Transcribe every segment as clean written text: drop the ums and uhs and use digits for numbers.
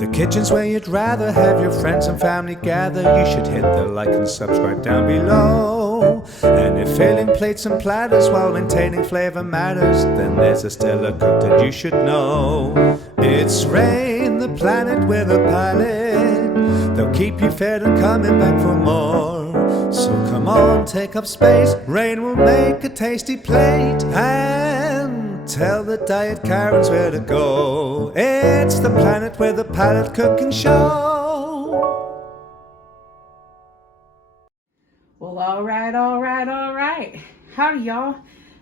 the kitchen's where you'd rather have your friends and family gather, you should hit the like and subscribe down below. And if filling plates and platters while maintaining flavor matters, then there's a stellar cook that you should know. It's Rain, the planet with a palate. They'll keep you fed and coming back for more. So come on, take up space. Rain will make a tasty plate and tell the diet Karens where to go. It's the planet with a palate cooking show. Well, all right. Howdy, y'all,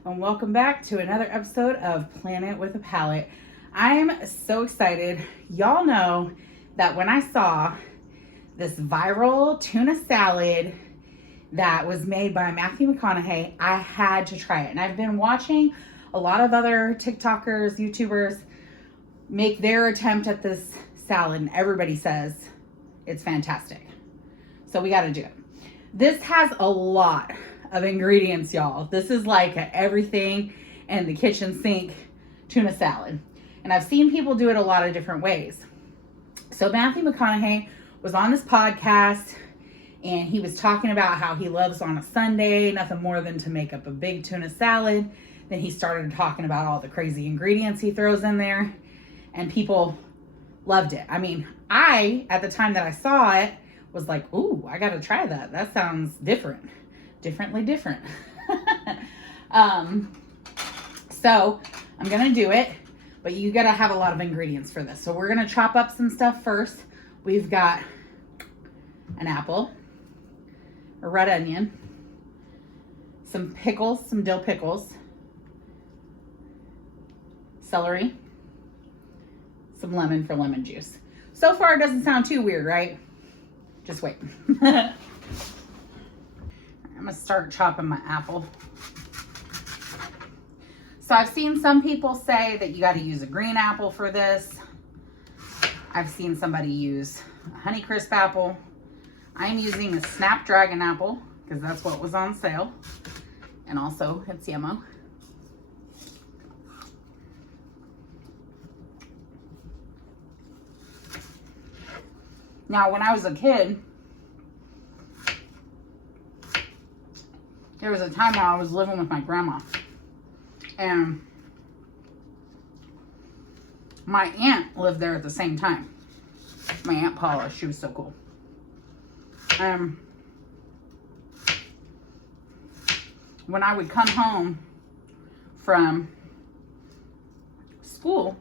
and welcome back to another episode of Planet with a Palate. I'm so excited. Y'all know that when I saw this viral tuna salad that was made by Matthew McConaughey, I had to try it. And I've been watching a lot of other TikTokers, YouTubers make their attempt at this salad, and everybody says it's fantastic. So we got to do it. This has a lot of ingredients, y'all. This is like a everything in the kitchen sink tuna salad. And I've seen people do it a lot of different ways. So Matthew McConaughey was on this podcast and he was talking about how he loves on a Sunday nothing more than to make up a big tuna salad. Then he started talking about all the crazy ingredients he throws in there, and people loved it. I mean, at the time that I saw it, was like, ooh, I gotta try that. That sounds different. Differently different. So I'm gonna do it, but you gotta have a lot of ingredients for this. So we're gonna chop up some stuff first. We've got an apple, a red onion, some pickles, some dill pickles, celery, some lemon for lemon juice. So far it doesn't sound too weird, right? Just wait. I'm gonna start chopping my apple. So I've seen some people say that you gotta use a green apple for this. I've seen somebody use a Honeycrisp apple. I'm using a Snapdragon apple because that's what was on sale. And also it's yummo. Now, when I was a kid, there was a time when I was living with my grandma. And my aunt lived there at the same time. My Aunt Paula, she was so cool. When I would come home from school,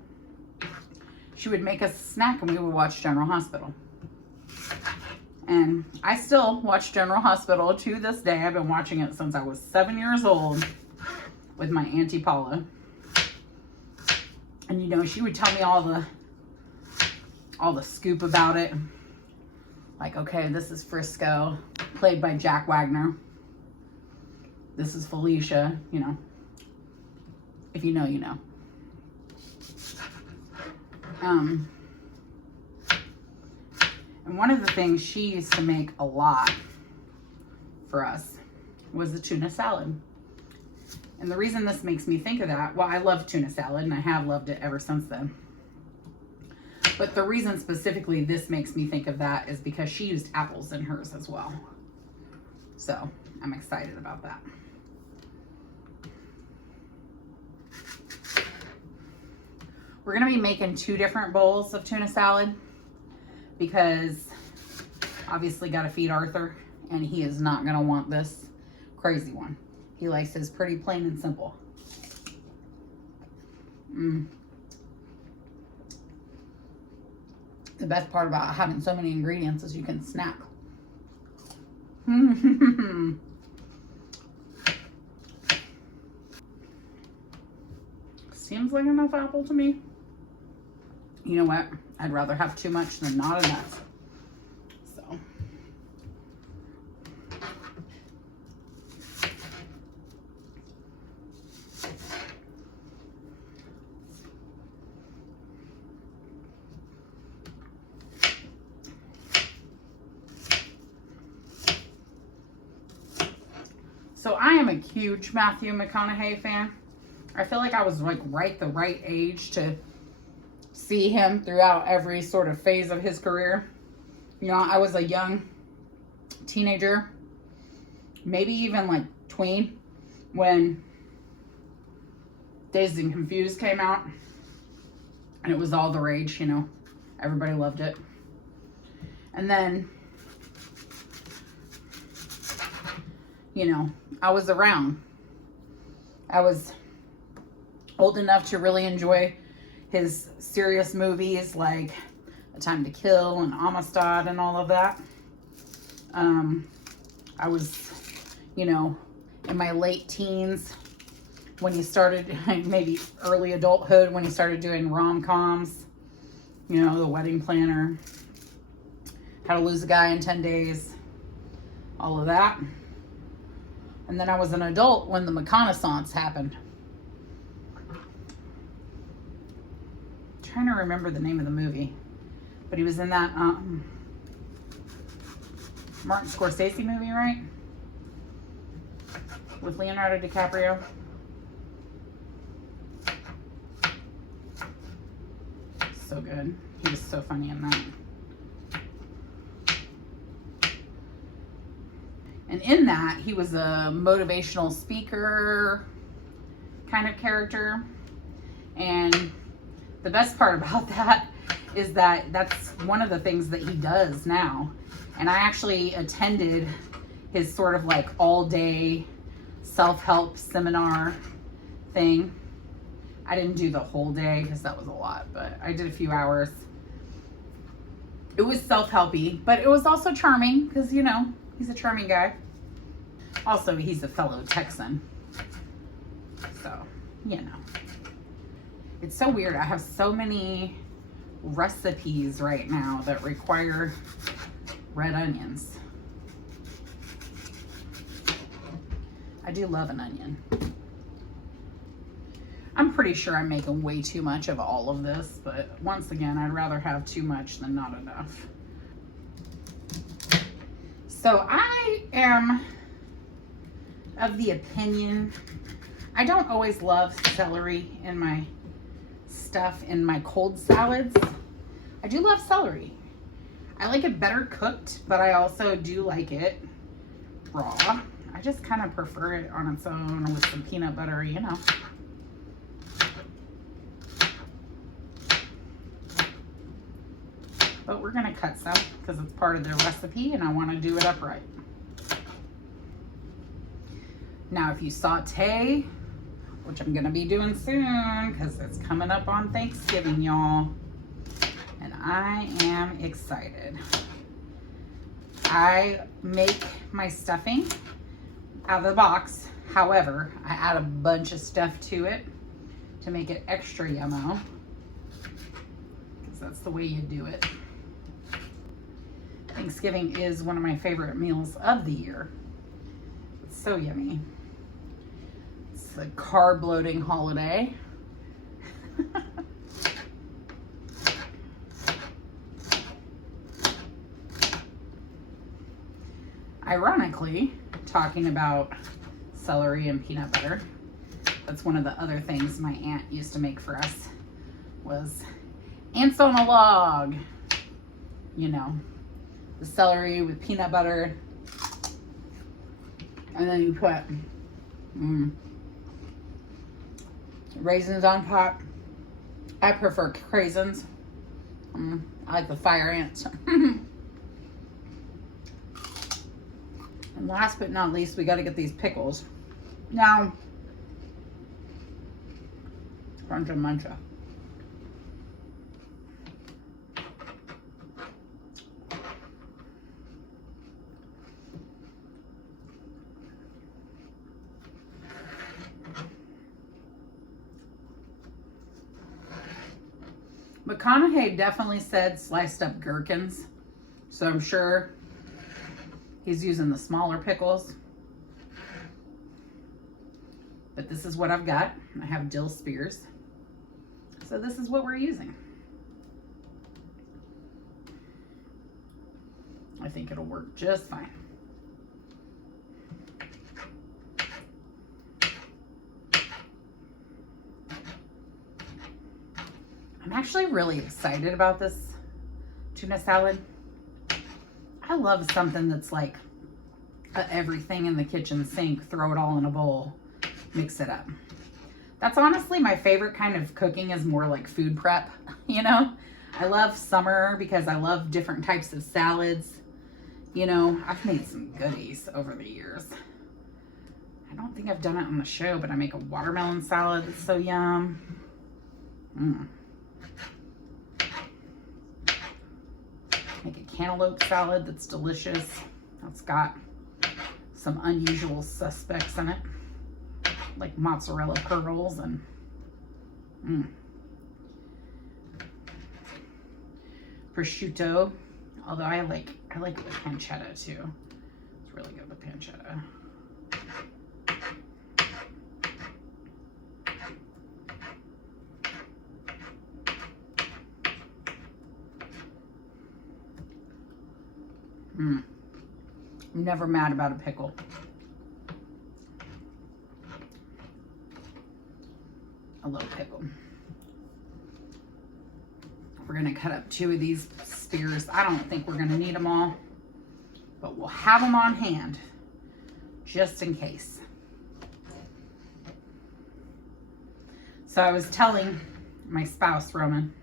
she would make us a snack and we would watch General Hospital. And I still watch General Hospital to this day. I've been watching it since I was 7 years old with my Auntie Paula. And you know, she would tell me all the scoop about it. Like, okay, this is Frisco, played by Jack Wagner. This is Felicia, you know. If you know, you know. And one of the things she used to make a lot for us was the tuna salad. And the reason this makes me think of that, well, I love tuna salad and I have loved it ever since then. But the reason specifically this makes me think of that is because she used apples in hers as well. So I'm excited about that. We're gonna be making 2 different bowls of tuna salad because obviously got to feed Arthur and he is not gonna want this crazy one. He likes his pretty plain and simple. The best part about having so many ingredients is you can snack. Seems like enough apple to me. You know what? I'd rather have too much than not enough. So. So I am a huge Matthew McConaughey fan. I feel like I was like the right age to see him throughout every sort of phase of his career. You know, I was a young teenager, maybe even like tween, when Dazed and Confused came out. And it was all the rage, you know. Everybody loved it. And then, you know, I was around. I was old enough to really enjoy his serious movies like A Time to Kill and Amistad and all of that. I was, you know, in my late teens when he started, maybe early adulthood, when he started doing rom-coms, you know, The Wedding Planner, How to Lose a Guy in 10 Days, all of that. And then I was an adult when the McConaughey happened. Trying to remember the name of the movie, but he was in that Martin Scorsese movie, right? With Leonardo DiCaprio. So good. He was so funny in that. And in that, he was a motivational speaker kind of character. And the best part about that is that that's one of the things that he does now. And I actually attended his sort of like all-day self-help seminar thing. I didn't do the whole day because that was a lot, but I did a few hours. It was self-helpy, but it was also charming because, you know, he's a charming guy. Also, he's a fellow Texan. So, you know. It's so weird. I have so many recipes right now that require red onions. I do love an onion. I'm pretty sure I'm making way too much of all of this, but once again, I'd rather have too much than not enough. So I am of the opinion, I don't always love celery in my stuff, in my cold salads. I do love celery. I like it better cooked, but I also do like it raw. I just kind of prefer it on its own with some peanut butter, you know. But we're gonna cut some because it's part of the recipe and I want to do it upright. Now, if you saute, which I'm gonna be doing soon because it's coming up on Thanksgiving, y'all, and I am excited. I make my stuffing out of the box. However, I add a bunch of stuff to it to make it extra yummo, because that's the way you do it. Thanksgiving is one of my favorite meals of the year. It's so yummy. It's the carb loading holiday. Ironically, talking about celery and peanut butter, that's one of the other things my aunt used to make for us, was ants on a log. You know, the celery with peanut butter, and then you put raisins on top. I prefer craisins. I like the fire ants. And last but not least, we got to get these pickles. Now, cruncha muncha. McConaughey definitely said sliced up gherkins, so I'm sure he's using the smaller pickles. But this is what I've got. I have dill spears, so this is what we're using. I think it'll work just fine. I'm actually really excited about this tuna salad. I love something that's like everything in the kitchen sink, throw it all in a bowl, mix it up. That's honestly my favorite kind of cooking, is more like food prep, you know? I love summer because I love different types of salads. You know, I've made some goodies over the years. I don't think I've done it on the show, but I make a watermelon salad that's so yum. Make a cantaloupe salad that's delicious. That's got some unusual suspects in it, like mozzarella pearls and prosciutto. Although I like it with pancetta too. It's really good with pancetta. I'm never mad about a pickle. I love pickle. We're gonna cut up 2 of these spears. I don't think we're gonna need them all, but we'll have them on hand just in case. So I was telling my spouse, Roman,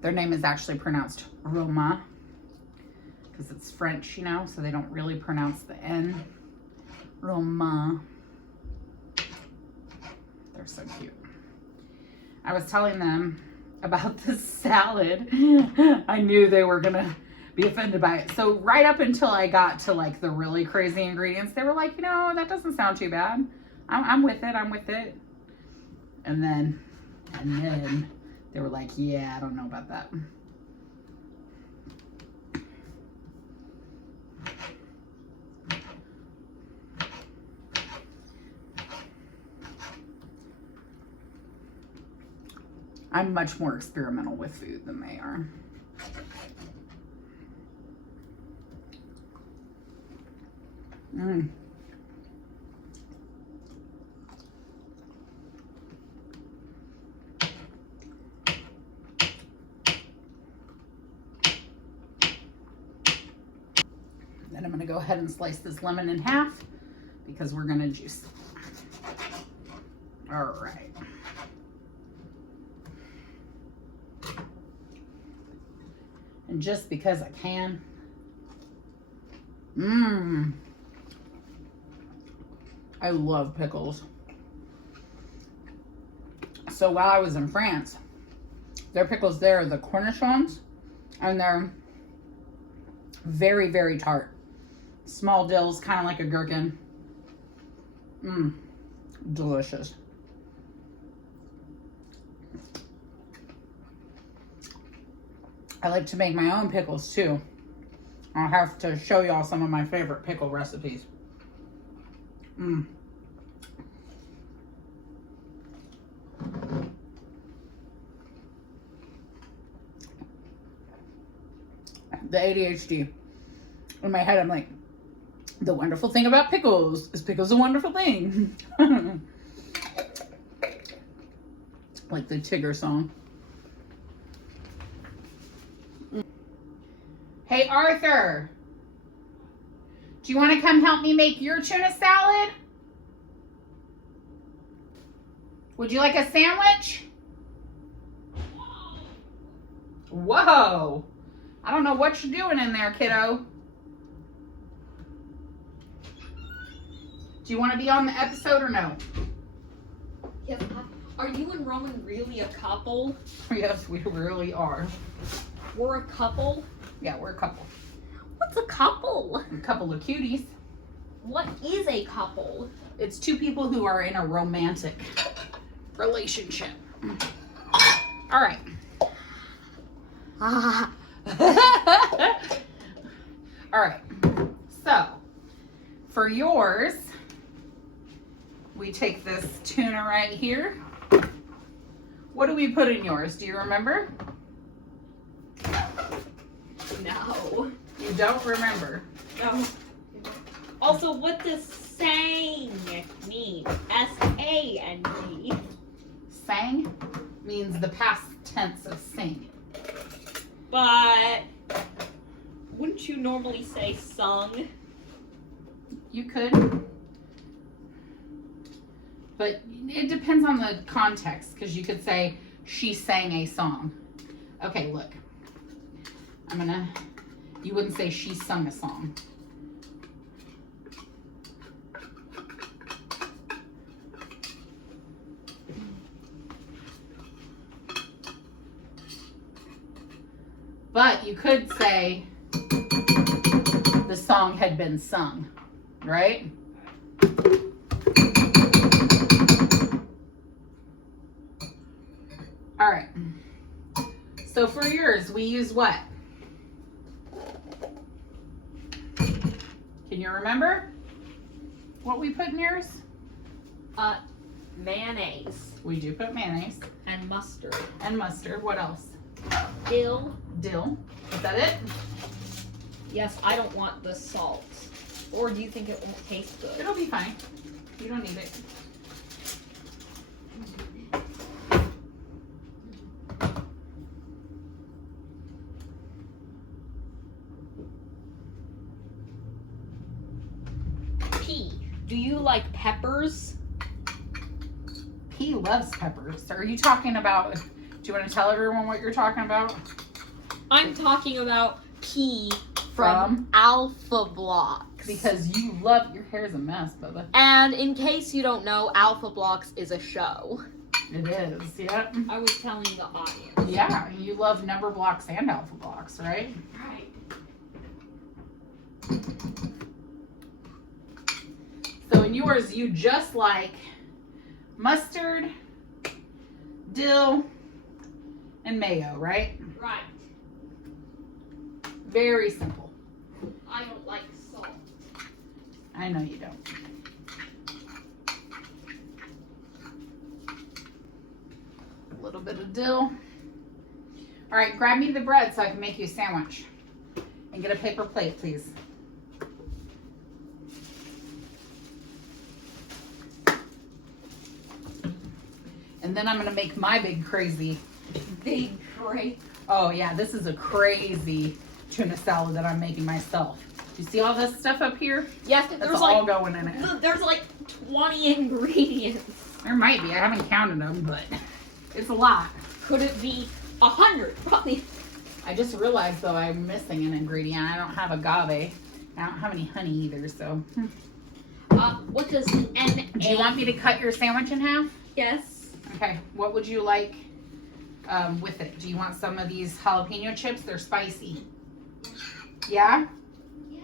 their name is actually pronounced Roma, because it's French, you know, so they don't really pronounce the N. Roma. They're so cute. I was telling them about this salad. I knew they were gonna be offended by it. So right up until I got to like the really crazy ingredients, they were like, you know, that doesn't sound too bad. I'm with it, I'm with it. And then they were like, yeah, I don't know about that. I'm much more experimental with food than they are. Then I'm going to go ahead and slice this lemon in half because we're going to juice it. All right. And just because I can. I love pickles. So while I was in France, their pickles there are the Cornichons, and they're very, very tart. Small dills, kind of like a gherkin. Delicious. I like to make my own pickles too. I'll have to show y'all some of my favorite pickle recipes. The ADHD in my head, I'm like, the wonderful thing about pickles is pickles a wonderful thing. Like the Tigger song. Hey, Arthur, do you want to come help me make your tuna salad? Would you like a sandwich? Whoa. I don't know what you're doing in there, kiddo. Do you want to be on the episode or no? Yes. Are you and Roman really a couple? Yes, we really are. We're a couple? Yeah, we're a couple. What's a couple? A couple of cuties. What is a couple? It's 2 people who are in a romantic relationship. All right. Ah. All right. So, for yours, we take this tuna right here. What do we put in yours? Do you remember? No. You don't remember. No. Also, what does sang mean? S-A-N-G. Sang means the past tense of sing. But wouldn't you normally say sung? You could. But it depends on the context, because you could say, she sang a song. Okay, look. You wouldn't say she sung a song. But you could say the song had been sung, right? All right. So for yours, we use what? Can you remember what we put in yours? Mayonnaise. We do put mayonnaise. And mustard. And mustard. What else? Dill. Dill. Is that it? Yes, I don't want the salt. Or do you think it won't taste good? It'll be fine. You don't need it. P. Do you like peppers? He loves peppers. Are you talking about, do you want to tell everyone what you're talking about? I'm talking about P from Alpha Blocks. Because you love, your hair's a mess, Bubba. And in case you don't know, Alpha Blocks is a show. It is, yeah. I was telling the audience. Yeah, you love number blocks and alpha blocks, right? Right. So in yours, you just like mustard, dill, and mayo, right? Right. Very simple. I don't like salt. I know you don't. A little bit of dill. All right, grab me the bread so I can make you a sandwich. And get a paper plate, please. And then I'm gonna make my big crazy. Big crazy. Oh yeah, this is a crazy tuna salad that I'm making myself. You see all this stuff up here? Yes, That's there's all like going in it. there's like 20 ingredients. There might be. I haven't counted them, but it's a lot. Could it be 100? Probably. I just realized though I'm missing an ingredient. I don't have agave. I don't have any honey either, so. What does N? Do you want me to cut your sandwich in half? Yes. Okay. What would you like with it? Do you want some of these jalapeno chips? They're spicy. Yeah? Yes.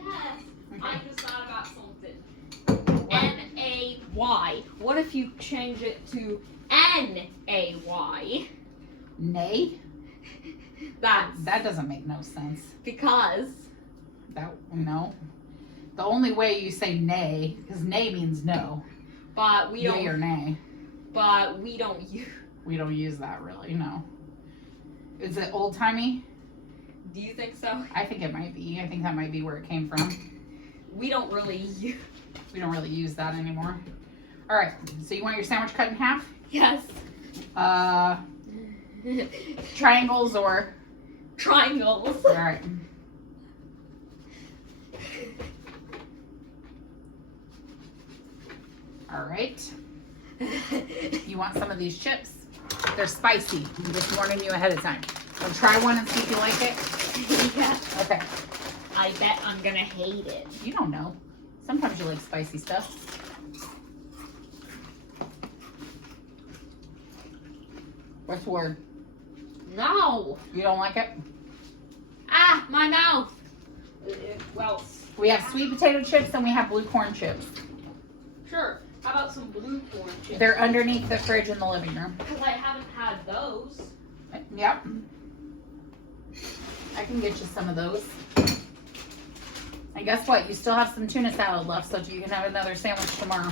Okay. I just thought about something. N-A-Y. What if you change it to N-A-Y? Nay? That's That doesn't make no sense. because No. The only way you say nay, because nay means no. but we Yay or don't nay. but we don't use. We don't use that really, no. Is it old timey? Do you think so? I think it might be. I think that might be where it came from. We don't really use. We don't really use that anymore. All right. So you want your sandwich cut in half? Yes. Triangles or? Triangles. All right. All right. You want some of these chips? They're spicy. I'm just warning you ahead of time. So try one and see if you like it. Yeah. Okay. I bet I'm gonna hate it. You don't know. Sometimes you like spicy stuff. What's the word? No. You don't like it? Ah, my mouth. Well, We have sweet potato chips and we have blue corn chips. sure. How about some blue corn chips? They're underneath the fridge in the living room. Because I haven't had those. Yep. I can get you some of those. And guess what? You still have some tuna salad left, so you can have another sandwich tomorrow.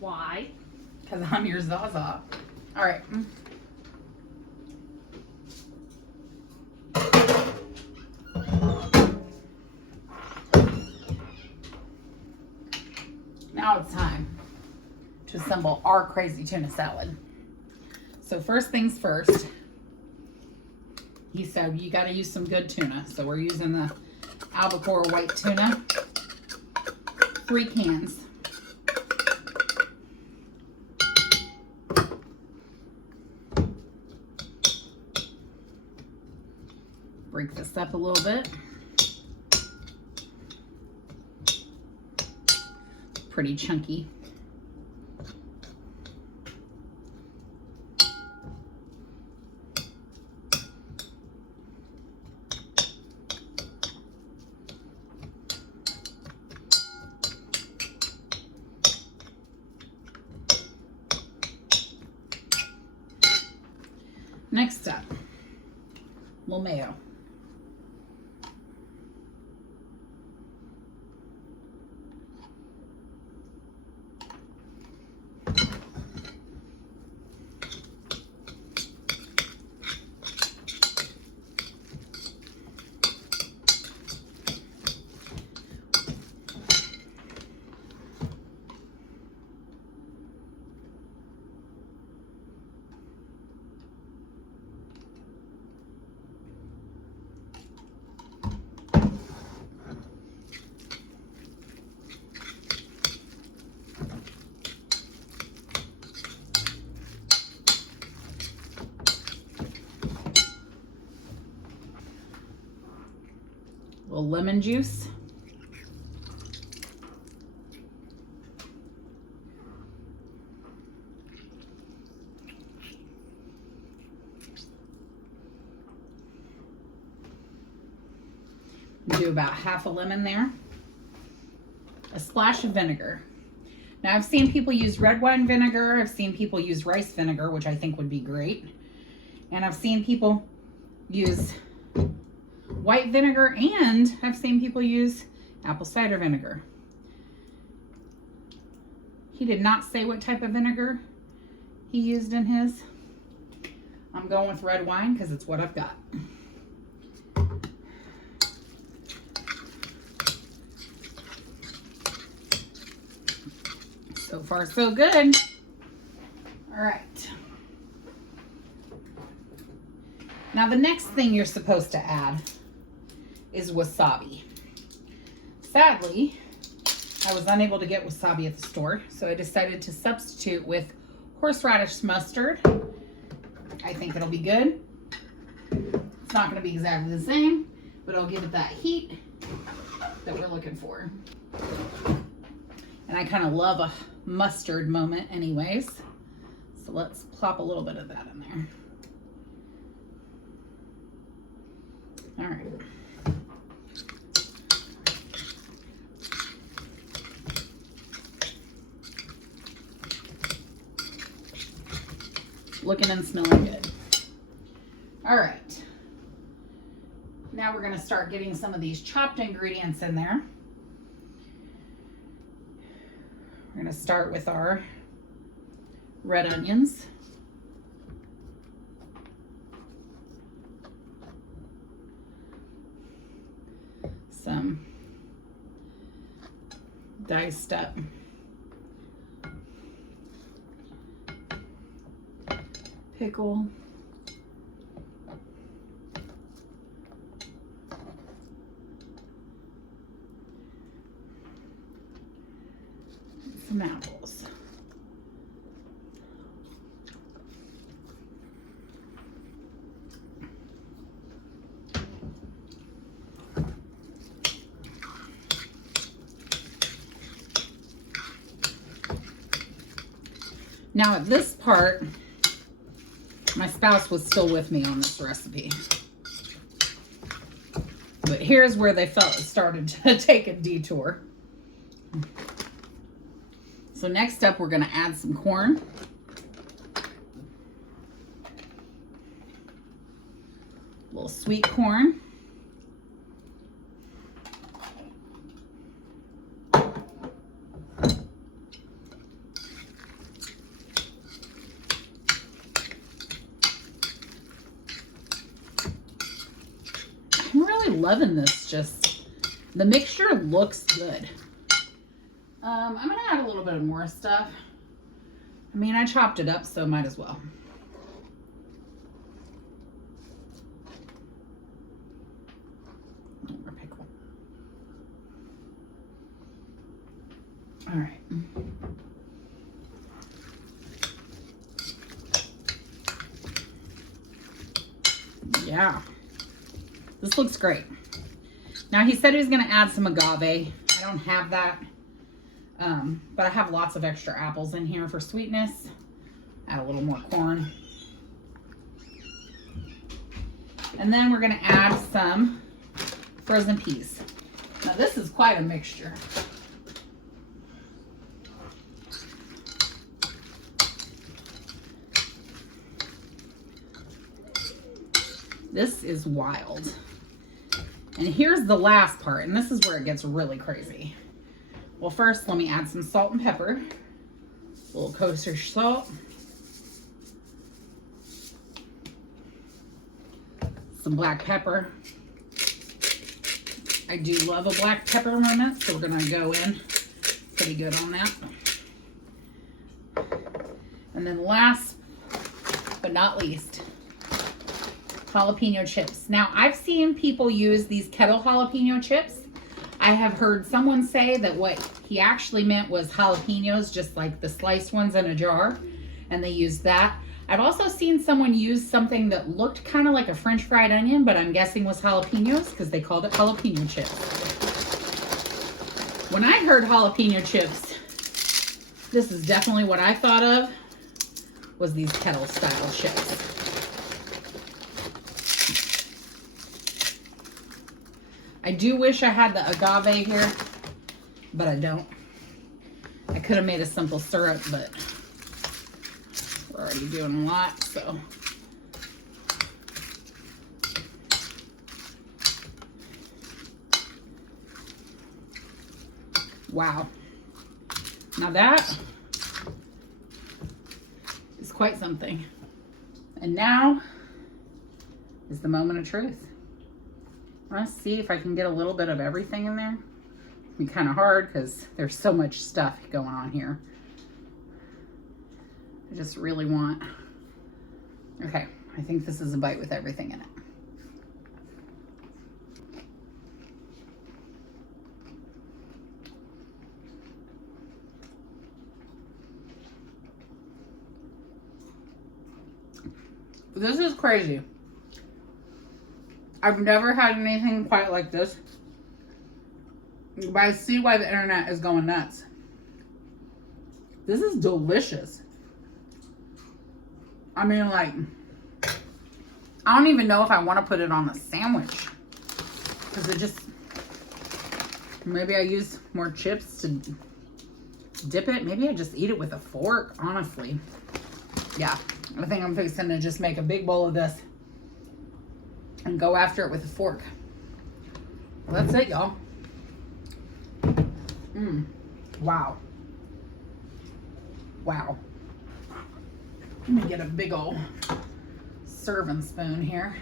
Why? Because I'm your Zaza. All right. it's time to assemble our crazy tuna salad. So first things first, he said you got to use some good tuna. So we're using the albacore white tuna, 3 cans. Break this up a little bit. Pretty chunky. Next up, a little mayo. A little lemon juice. Do about half a lemon there. A splash of vinegar. Now I've seen people use red wine vinegar. I've seen people use rice vinegar, which I think would be great. And I've seen people use white vinegar, and I've seen people use apple cider vinegar. He did not say what type of vinegar he used in his. I'm going with red wine because it's what I've got. So far, so good. All right. Now the next thing you're supposed to add is wasabi. Sadly, I was unable to get wasabi at the store, so I decided to substitute with horseradish mustard. I think it'll be good. It's not going to be exactly the same, but it'll give it that heat that we're looking for. And I kind of love a mustard moment anyways, so let's plop a little bit of that in there. All right. Looking and smelling good. All right. Now we're going to start getting some of these chopped ingredients in there. We're going to start with our red onions. Some diced up pickle. Some apples. Now at this part, my spouse was still with me on this recipe. But here's where they felt it started to take a detour. So next up, we're going to add some corn. A little sweet corn. I'm really loving this. Just the mixture looks good. I'm gonna add a little bit more stuff. I mean, I chopped it up, so might as well. More pickle. All right. Yeah, this looks great. Now he said he was gonna add some agave. I don't have that, but I have lots of extra apples in here for sweetness. Add a little more corn. And then we're gonna add some frozen peas. Now this is quite a mixture. This is wild. And here's the last part, and this is where it gets really crazy. Well, first, let me add some salt and pepper. A little kosher salt. Some black pepper. I do love a black pepper moment, so we're gonna go in pretty good on that. And then last but not least, jalapeno chips. Now, I've seen people use these kettle jalapeno chips. I have heard someone say that what he actually meant was jalapenos, just like the sliced ones in a jar, and they used that. I've also seen someone use something that looked kind of like a French fried onion, but I'm guessing was jalapenos because they called it jalapeno chips. When I heard jalapeno chips, this is definitely what I thought of, was these kettle style chips. I do wish I had the agave here, but I don't. I could have made a simple syrup, but we're already doing a lot, so. Wow. Now that is quite something. And now is the moment of truth. Let's see if I can get a little bit of everything in there. It'll be kind of hard because there's so much stuff going on here. I just really want, okay, I think this is a bite with everything in it. This is crazy. I've never had anything quite like this, but I see why the internet is going nuts. This is delicious. I mean, like, I don't even know if I want to put it on a sandwich, because it just, maybe I use more chips to dip it. Maybe I just eat it with a fork, honestly. Yeah, I think I'm fixing to just make a big bowl of this and go after it with a fork. Well, that's it, y'all. Wow. Wow. Let me get a big old serving spoon here.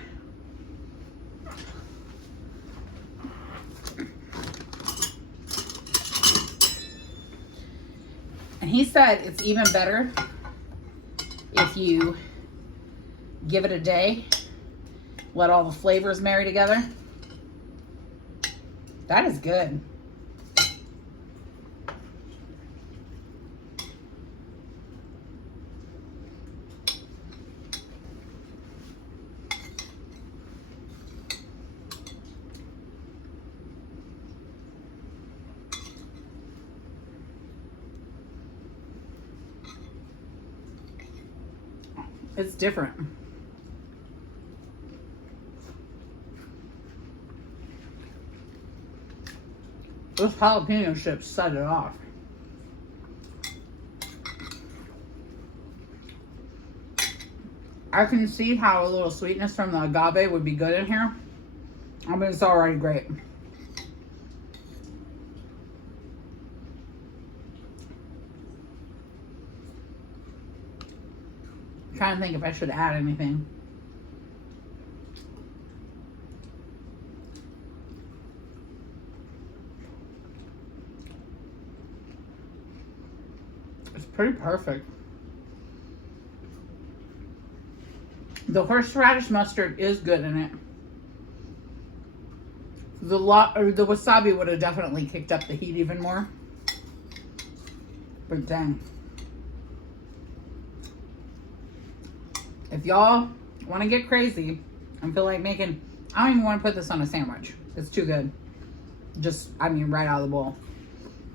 And he said it's even better if you give it a day, let all the flavors marry together. That is good. It's different. Those jalapeno chips set it off. I can see how a little sweetness from the agave would be good in here. I mean, it's already great. I'm trying to think if I should add anything. It's pretty perfect. The horseradish mustard is good in it. The wasabi would have definitely kicked up the heat even more. But dang. If y'all want to get crazy and feel like making, I don't even want to put this on a sandwich. It's too good. Just, I mean, right out of the bowl.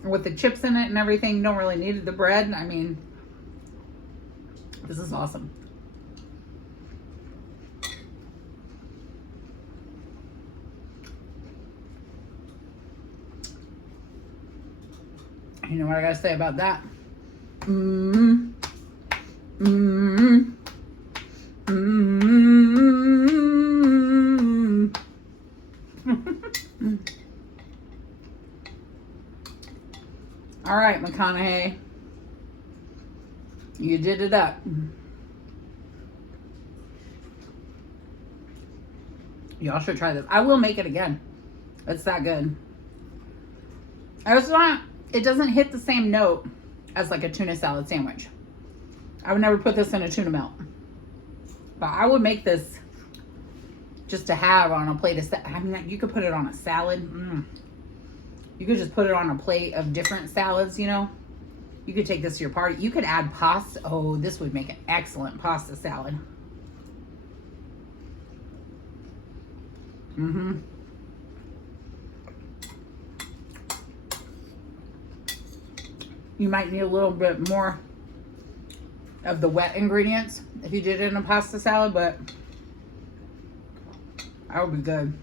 With the chips in it and everything, you don't really need the bread. I mean, this is awesome. You know what I gotta say about that? Mmm. Mmm. Mmm. All right, McConaughey. You did it up. Y'all should try this. I will make it again. It's that good. It's not, it doesn't hit the same note as like a tuna salad sandwich. I would never put this in a tuna melt. But I would make this just to have on a plate of, I mean, you could put it on a salad. You could just put it on a plate of different salads, you know. You could take this to your party. You could add pasta. Oh, this would make an excellent pasta salad. You might need a little bit more of the wet ingredients if you did it in a pasta salad, but that would be good.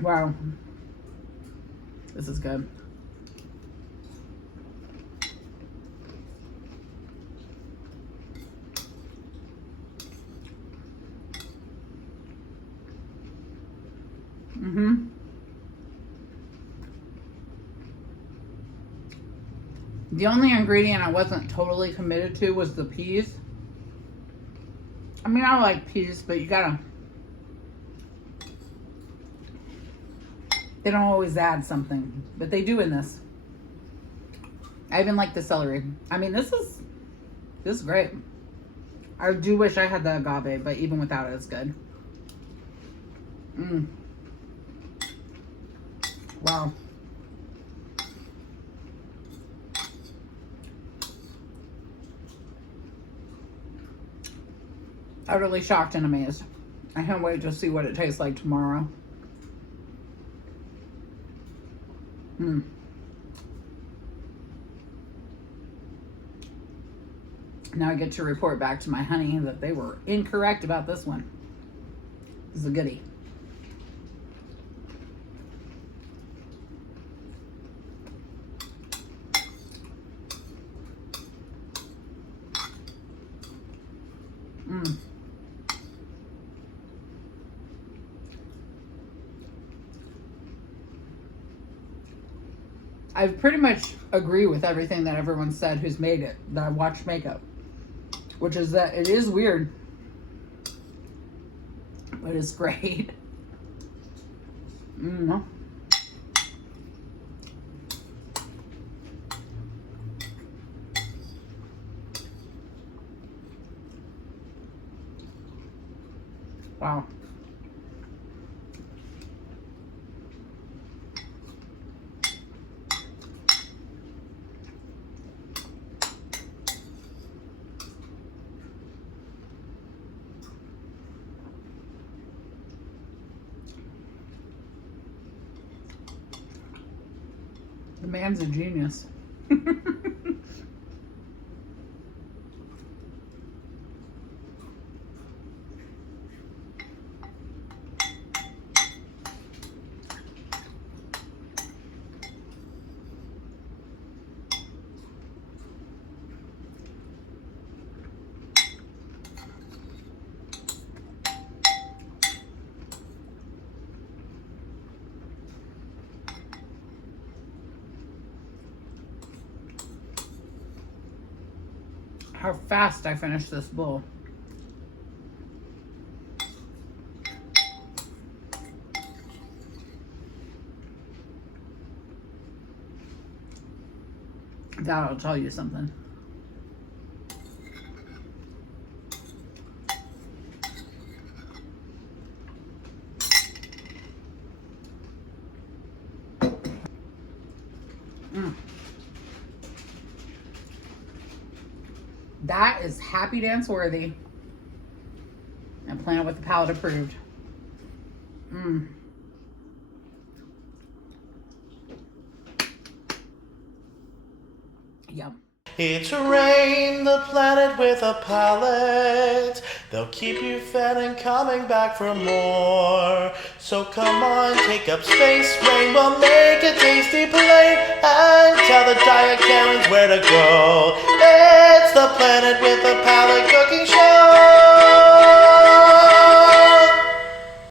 Wow. This is good. The only ingredient I wasn't totally committed to was the peas. I mean, I like peas, but you gotta, they don't always add something, but they do in this. I even like the celery. I mean, this is great. I do wish I had the agave, but even without it, it's good. Wow. Utterly shocked and amazed. I can't wait to see what it tastes like tomorrow. Now I get to report back to my honey that they were incorrect about this one. This is a goodie. I pretty much agree with everything that everyone said who's made it, that I watched makeup. Which is that it is weird, but it's great. Wow. The man's a genius. How fast I finished this bowl. That'll tell you something. That is happy dance worthy. And Planet with the Palate approved. Yum. It's Rain, the planet with a palate. They'll keep you fed and coming back for more. So come on, take up space. Rain will make a tasty plate and tell the diet Karens where to go. It's the planet with a